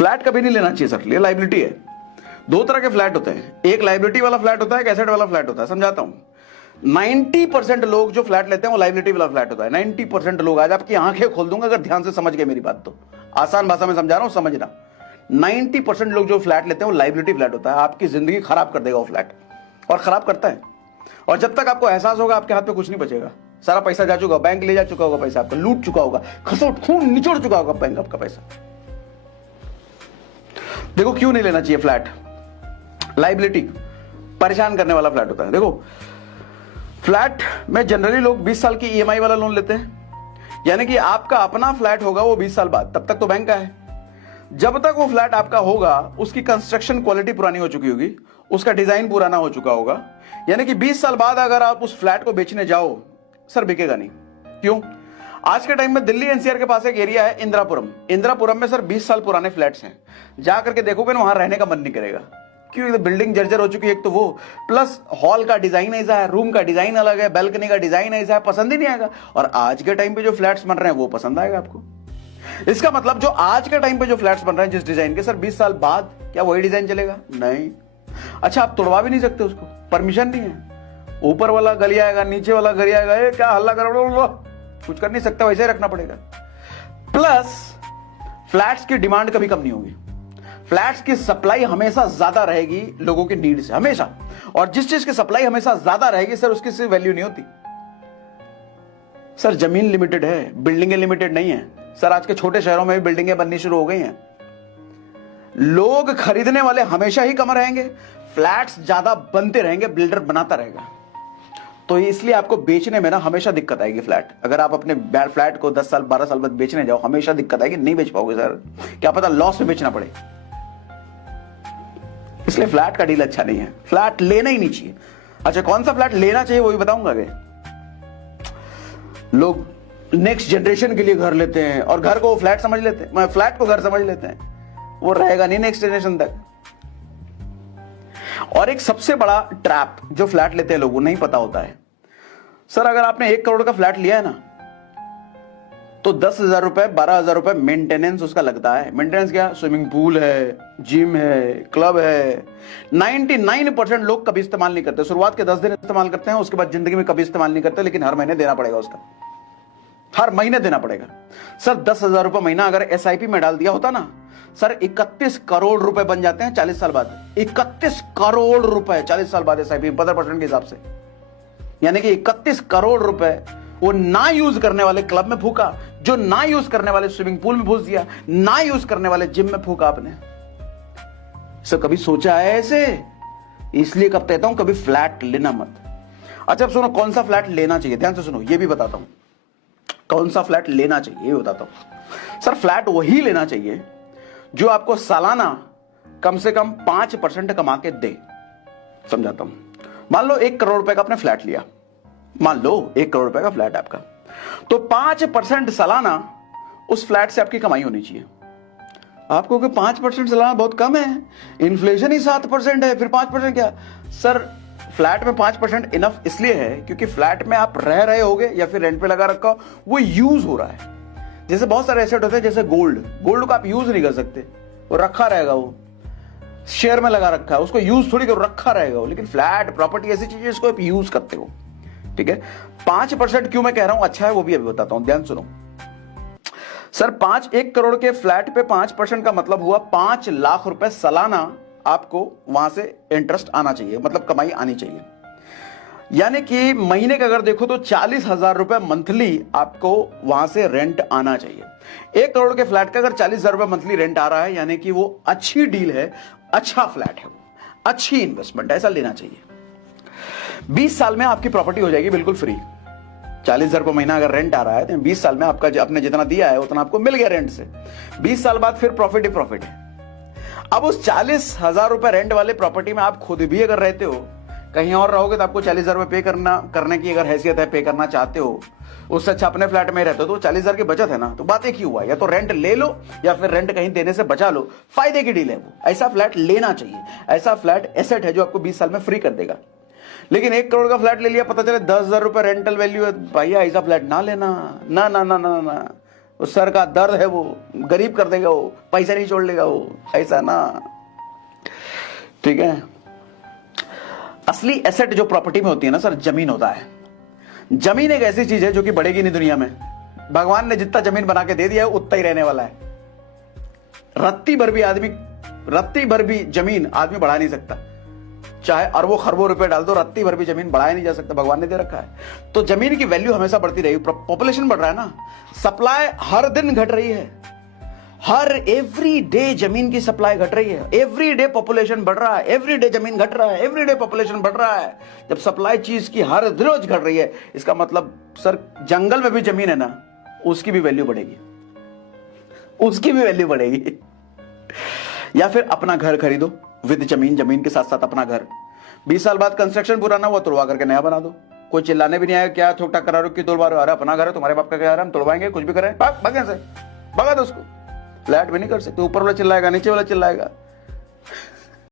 Flat कभी नहीं लेना चाहिए सर, ये लाइबिलिटी है। दो तरह के फ्लैट होते हैं, एक लाइबिलिटी वाला फ्लैट होता है, एक एसेट वाला फ्लैट होता है। समझाता हूं, 90% लोग जो फ्लैट लेते हैं वो लाइबिलिटी वाला फ्लैट होता है। 90% लोग, आज आपकी आंखें खोल दूंगा अगर ध्यान से समझ गए मेरी बात तो, आसान भाषा में समझा रहा हूं, समझना। 90% लोग जो फ्लैट लेते हैं वो लाइबिलिटी फ्लैट होता है। आपकी जिंदगी खराब कर देगा वो फ्लैट, और खराब करता है। और जब तक आपको एहसास होगा आपके हाथ में कुछ नहीं बचेगा, सारा पैसा जा चुका, बैंक ले जा चुका होगा, पैसा आपका लूट चुका होगा, खसोट खून निचोड़ चुका होगा बैंक आपका पैसा। देखो क्यों नहीं लेना चाहिए फ्लैट, लाइबिलिटी परेशान करने वाला फ्लैट होता है। देखो फ्लैट में जनरली लोग 20 साल की ईएमआई वाला लोन लेते हैं, यानी कि आपका अपना फ्लैट होगा वो 20 साल बाद, तब तक तो बैंक का है। जब तक वो फ्लैट आपका होगा उसकी कंस्ट्रक्शन क्वालिटी पुरानी हो चुकी होगी, उसका डिजाइन पुराना हो चुका होगा, यानी कि 20 साल बाद अगर आप उस फ्लैट को बेचने जाओ सर बिकेगा नहीं। क्यों? आज के टाइम में दिल्ली एनसीआर के पास एक एरिया है इंदिरापुरम, इंदिरापुरम में सर 20 साल पुराने फ्लैट्स हैं। जा करके देखोगे ना, वहां रहने का मन नहीं करेगा। क्योंकि बिल्डिंग जर्जर हो चुकी है एक तो वो, प्लस हॉल का डिजाइन ऐसा है, रूम का डिजाइन अलग है, बैल्कनी का डिजाइन ऐसा है, पसंद ही नहीं आएगा। और आज के टाइम पे जो फ्लैट्स बन रहे हैं वो पसंद आएगा आपको। इसका मतलब जो आज के टाइम पे जो फ्लैट्स बन रहे हैं जिस डिजाइन के, सर 20 साल बाद क्या वही डिजाइन चलेगा? नहीं। अच्छा, आप तोड़वा भी नहीं सकते उसको, परमिशन नहीं है। ऊपर वाला गली आएगा, नीचे वाला गली आएगा, ये क्या हल्ला करो, कुछ कर नहीं सकता, वैसे ही रखना पड़ेगा। प्लस फ्लैट्स की डिमांड कभी कम नहीं होगी, फ्लैट्स की सप्लाई हमेशा ज्यादा रहेगी लोगों की नीड से, हमेशा। और जिस चीज की सप्लाई हमेशा ज्यादा रहेगी सर उसकी सिर्फ वैल्यू नहीं होती। सर जमीन लिमिटेड है, बिल्डिंगें लिमिटेड नहीं है। सर आज के छोटे शहरों में भी बिल्डिंगें बननी शुरू हो गई हैं। लोग खरीदने वाले हमेशा ही कम रहेंगे, फ्लैट्स ज्यादा बनते रहेंगे, बिल्डर बनाता रहेगा। तो इसलिए आपको बेचने में ना हमेशा दिक्कत आएगी। फ्लैट अगर आप अपने फ्लैट को 10 साल 12 साल बाद बेचने जाओ, हमेशा दिक्कत आएगी, नहीं बेच पाओगे सर, क्या पता लॉस में बेचना पड़े। इसलिए फ्लैट का डील अच्छा नहीं है, फ्लैट लेना ही नहीं चाहिए। अच्छा, कौन सा फ्लैट लेना चाहिए वो भी बताऊंगा। आगे लोग नेक्स्ट जनरेशन के लिए घर लेते हैं और घर को वो फ्लैट समझ लेते हैं, फ्लैट को घर समझ लेते हैं, वो रहेगा नहीं नेक्स्ट जनरेशन तक। और एक सबसे बड़ा ट्रैप जो फ्लैट लेते हैं लोगों नहीं पता होता है, सर अगर आपने 1 करोड़ का फ्लैट लिया है ना, तो 10,000 रुपए 12,000 रुपए मेंटेनेंस उसका लगता है। मेंटेनेंस क्या? स्विमिंग पूल है, जिम है, क्लब है। 99% लोग कभी इस्तेमाल नहीं करते। शुरुआत के 10 दिन इस्तेमाल करते हैं, उसके बाद जिंदगी में कभी इस्तेमाल नहीं करते, लेकिन हर महीने देना पड़ेगा उसका, हर महीने देना पड़ेगा। सर 10,000 रुपए महीना अगर एसआईपी में डाल दिया होता ना सर, 31 करोड़ रुपए बन जाते हैं 40 साल बाद। 31 करोड़ रुपए 40 साल बाद एसआईपी 15% के हिसाब से, यानी कि 31 करोड़ रुपए वो ना यूज करने वाले क्लब में फूका, जो ना यूज करने वाले स्विमिंग पूल में फूस दिया, ना यूज करने वाले जिम में फूका आपने। सर कभी सोचा है ऐसे? इसलिए कब कहता हूं कभी फ्लैट लेना मत। अच्छा अब सुनो, कौन सा फ्लैट लेना चाहिए, ध्यान से सुनो, ये भी बताता हूं कौन सा फ्लैट लेना चाहिए, ये बताता हूं। सर फ्लैट वही लेना चाहिए जो आपको सालाना कम से कम 5% कमा के दे। समझाता हूं, मान लो 1 करोड़ रुपए का आपने फ्लैट लिया, मान लो 1 करोड़ रुपए का फ्लैट आपका, तो 5% सालाना उस फ्लैट से आपकी कमाई होनी चाहिए। आपको कि 5% सालाना बहुत कम है, इन्फ्लेशन ही 7% है, फिर 5% क्या? सर फ्लैट में 5% इनफ इसलिए है क्योंकि फ्लैट में आप रह रहे होगे या फिर रेंट पे लगा रखा हो, वो यूज हो रहा है। जैसे बहुत सारे एसेट होते हैं, जैसे गोल्ड को आप यूज नहीं कर सकते, वो रखा रहेगा, वो शेयर में लगा रखा है, उसको यूज थोड़ी कर रखा रहेगा वो। लेकिन फ्लैट प्रॉपर्टी ऐसी चीज है इसको आप यूज करते हो, ठीक है। 5% क्यों मैं कह रहा हूं अच्छा है वो भी अभी बताता हूं, ध्यान सुनो। सर 1 करोड़ के फ्लैट पे 5% का मतलब हुआ 5 लाख रुपए सालाना आपको वहां से इंटरेस्ट आना चाहिए, मतलब कमाई आनी चाहिए। यानी कि महीने का अगर देखो तो 40,000 रुपए मंथली आपको वहां से रेंट आना चाहिए। 1 करोड़ के फ्लैट का अगर 40,000 रुपए मंथली रेंट आ रहा है, यानी कि वो अच्छी डील है, अच्छा फ्लैट है, अच्छी इन्वेस्टमेंट, ऐसा लेना चाहिए। 20 साल में आपकी प्रॉपर्टी हो जाएगी बिल्कुल फ्री। 40,000 रुपए महीना अगर रेंट आ रहा है तो 20 साल में आपका आपने जितना दिया है उतना आपको मिल गया रेंट से। 20 साल बाद फिर प्रॉफिट ही प्रॉफिट है। अब उस 40,000 रुपए रेंट वाले प्रॉपर्टी में आप खुद भी अगर रहते हो, कहीं और रहोगे तो आपको 40,000 रुपए पे करने की अगर हैसियत है, पे करना चाहते हो, उससे अच्छा अपने फ्लैट में रहते हो तो 40,000 की बचत है ना। तो बात एक ही हुआ, या तो रेंट ले लो या फिर रेंट कहीं देने से बचा लो, फायदे की डील है वो। ऐसा फ्लैट लेना चाहिए, ऐसा फ्लैट एसेट है जो आपको 20 साल में फ्री कर देगा। लेकिन 1 करोड़ का फ्लैट ले लिया, पता चले 10,000 रुपए रेंटल वैल्यू है, भैया ऐसा फ्लैट ना लेना, ना ना ना ना ना, उस सर का दर्द है, वो गरीब कर देगा, वो पैसा नहीं छोड़ लेगा वो, ऐसा ना। ठीक है। असली एसेट जो प्रॉपर्टी में होती है ना सर, जमीन होता है। जमीन एक ऐसी चीज है जो कि बढ़ेगी नहीं दुनिया में। भगवान ने जितना जमीन बना के दे दिया है उतना ही रहने वाला है। रत्ती भर भी जमीन आदमी बढ़ा नहीं सकता, चाहे अरबों खरबों रुपए डाल दो, रत्ती भर भी जमीन बढ़ाया नहीं जा सकता, भगवान ने दे रखा है। तो जमीन की वैल्यू हमेशा बढ़ती रहेगी। पॉपुलेशन बढ़ रहा है ना, सप्लाई हर दिन घट रही है, हर एवरी डे जमीन की सप्लाई घट रही है, एवरी डे पॉपुलेशन बढ़ रहा है, एवरी डे जमीन घट रहा है, एवरी डे पॉपुलेशन बढ़ रहा है। जब सप्लाई चीज की हर रोज घट रही है, इसका मतलब सर जंगल में भी जमीन है ना, उसकी भी वैल्यू बढ़ेगी, उसकी भी वैल्यू बढ़ेगी। या फिर अपना घर खरीदो विद जमीन, जमीन के साथ साथ अपना घर। 20 साल बाद कंस्ट्रक्शन पूरा ना हुआ, तोड़वा करके नया बना दो। कोई चिल्लाने भी नहीं आया, क्या ठोक करा रो की तोड़वा रहे हो, अरे अपना घर है, तुम्हारे बाप का क्या है, हम तोड़वाएंगे, कुछ भी करें, भाग से भगा दो उसको। फ्लैट भी नहीं कर सकते, ऊपर वाला चिल्लाएगा, नीचे वाला चिल्लाएगा।